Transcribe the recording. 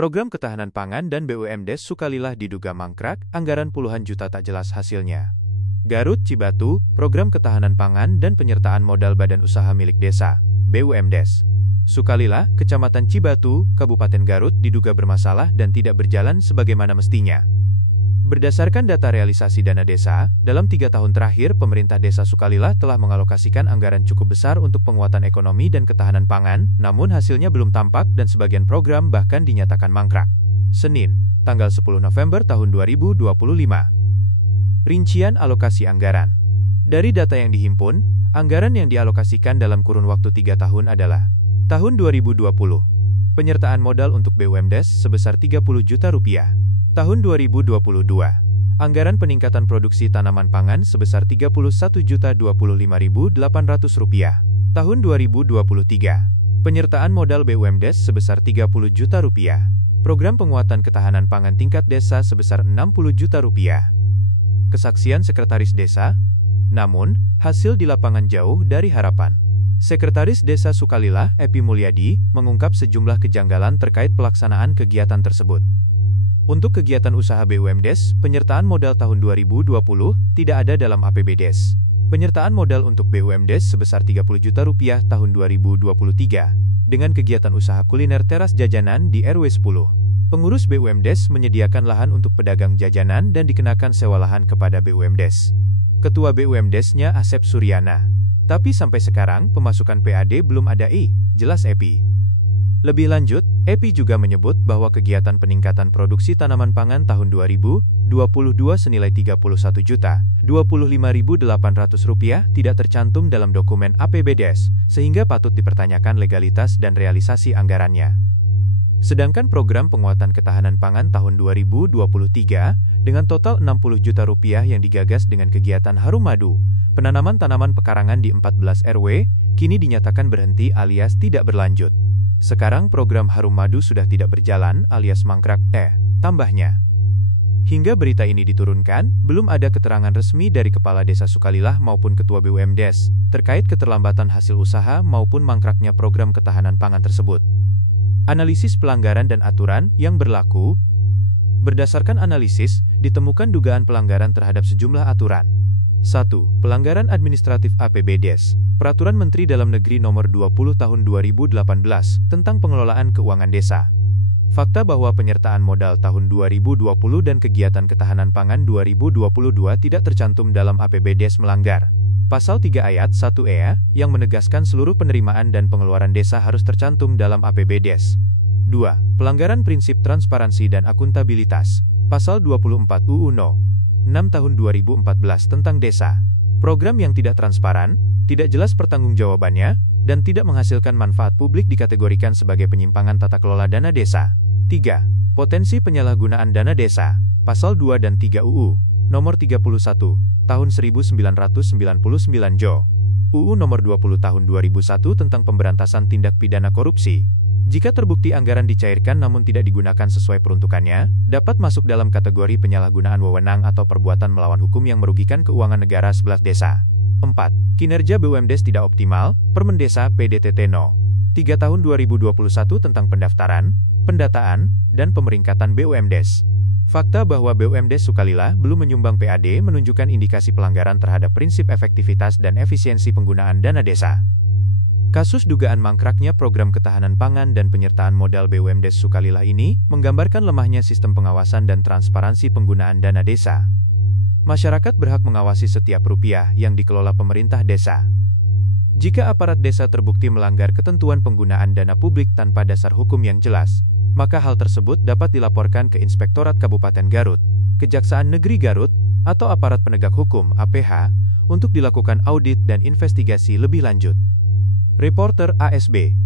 Program Ketahanan Pangan dan BUMDes Sukalila diduga mangkrak, anggaran puluhan juta tak jelas hasilnya. Garut Cibatu, Program Ketahanan Pangan dan Penyertaan Modal Badan Usaha Milik Desa, BUMDes. Sukalila, Kecamatan Cibatu, Kabupaten Garut diduga bermasalah dan tidak berjalan sebagaimana mestinya. Berdasarkan data realisasi dana desa, dalam 3 tahun terakhir pemerintah desa Sukalila telah mengalokasikan anggaran cukup besar untuk penguatan ekonomi dan ketahanan pangan, namun hasilnya belum tampak dan sebagian program bahkan dinyatakan mangkrak. Senin, tanggal 10 November tahun 2025. Rincian alokasi anggaran. Dari data yang dihimpun, anggaran yang dialokasikan dalam kurun waktu 3 tahun adalah: tahun 2020, penyertaan modal untuk BUMDes sebesar Rp30 juta. Tahun 2022, anggaran peningkatan produksi tanaman pangan sebesar Rp31.025.800. Tahun 2023, penyertaan modal BUMDes sebesar Rp30 juta. Program penguatan ketahanan pangan tingkat desa sebesar Rp60 juta. Kesaksian Sekretaris Desa. Namun, hasil di lapangan jauh dari harapan. Sekretaris Desa Sukalila, Epi Mulyadi, mengungkap sejumlah kejanggalan terkait pelaksanaan kegiatan tersebut. Untuk kegiatan usaha BUMDes, penyertaan modal tahun 2020 tidak ada dalam APBDes. Penyertaan modal untuk BUMDes sebesar Rp30 juta tahun 2023, dengan kegiatan usaha kuliner teras jajanan di RW 10. Pengurus BUMDes menyediakan lahan untuk pedagang jajanan dan dikenakan sewa lahan kepada BUMDes. Ketua BUMDesnya Asep Suryana. Tapi sampai sekarang pemasukan PAD belum ada, jelas Epi. Lebih lanjut, Epi juga menyebut bahwa kegiatan peningkatan produksi tanaman pangan tahun 2022 senilai Rp31.025.800 tidak tercantum dalam dokumen APBDes, sehingga patut dipertanyakan legalitas dan realisasi anggarannya. Sedangkan program penguatan ketahanan pangan tahun 2023, dengan total Rp60 juta yang digagas dengan kegiatan Harum Madu, penanaman tanaman pekarangan di 14 RW, kini dinyatakan berhenti alias tidak berlanjut. Sekarang program Harum Madu sudah tidak berjalan alias mangkrak, tambahnya. Hingga berita ini diturunkan, belum ada keterangan resmi dari Kepala Desa Sukalila maupun Ketua BUMDes, terkait keterlambatan hasil usaha maupun mangkraknya program ketahanan pangan tersebut. Analisis pelanggaran dan aturan yang berlaku. Berdasarkan analisis, ditemukan dugaan pelanggaran terhadap sejumlah aturan. 1. Pelanggaran administratif APBDes. Peraturan Menteri Dalam Negeri Nomor 20 Tahun 2018 tentang pengelolaan keuangan desa. Fakta bahwa penyertaan modal tahun 2020 dan kegiatan ketahanan pangan 2022 tidak tercantum dalam APBDes melanggar Pasal 3 Ayat 1 yang menegaskan seluruh penerimaan dan pengeluaran desa harus tercantum dalam APBDes. 2. Pelanggaran prinsip transparansi dan akuntabilitas. Pasal 24 UU No. 6 Tahun 2014 tentang desa. Program yang tidak transparan, tidak jelas pertanggungjawabannya, dan tidak menghasilkan manfaat publik dikategorikan sebagai penyimpangan tata kelola dana desa. 3. Potensi penyalahgunaan dana desa. Pasal 2 dan 3 UU Nomor 31 Tahun 1999 Jo. UU Nomor 20 Tahun 2001 tentang pemberantasan tindak pidana korupsi. Jika terbukti anggaran dicairkan namun tidak digunakan sesuai peruntukannya, dapat masuk dalam kategori penyalahgunaan wewenang atau perbuatan melawan hukum yang merugikan keuangan negara 11 desa. 4. Kinerja BUMDes tidak optimal, Permendesa PDTT No. 3 Tahun 2021 tentang pendaftaran, pendataan, dan pemeringkatan BUMDes. Fakta bahwa BUMDes Sukalila belum menyumbang PAD menunjukkan indikasi pelanggaran terhadap prinsip efektivitas dan efisiensi penggunaan dana desa. Kasus dugaan mangkraknya program ketahanan pangan dan penyertaan modal BUMDes Sukalila ini menggambarkan lemahnya sistem pengawasan dan transparansi penggunaan dana desa. Masyarakat berhak mengawasi setiap rupiah yang dikelola pemerintah desa. Jika aparat desa terbukti melanggar ketentuan penggunaan dana publik tanpa dasar hukum yang jelas, maka hal tersebut dapat dilaporkan ke Inspektorat Kabupaten Garut, Kejaksaan Negeri Garut, atau aparat penegak hukum (APH) untuk dilakukan audit dan investigasi lebih lanjut. Reporter ASB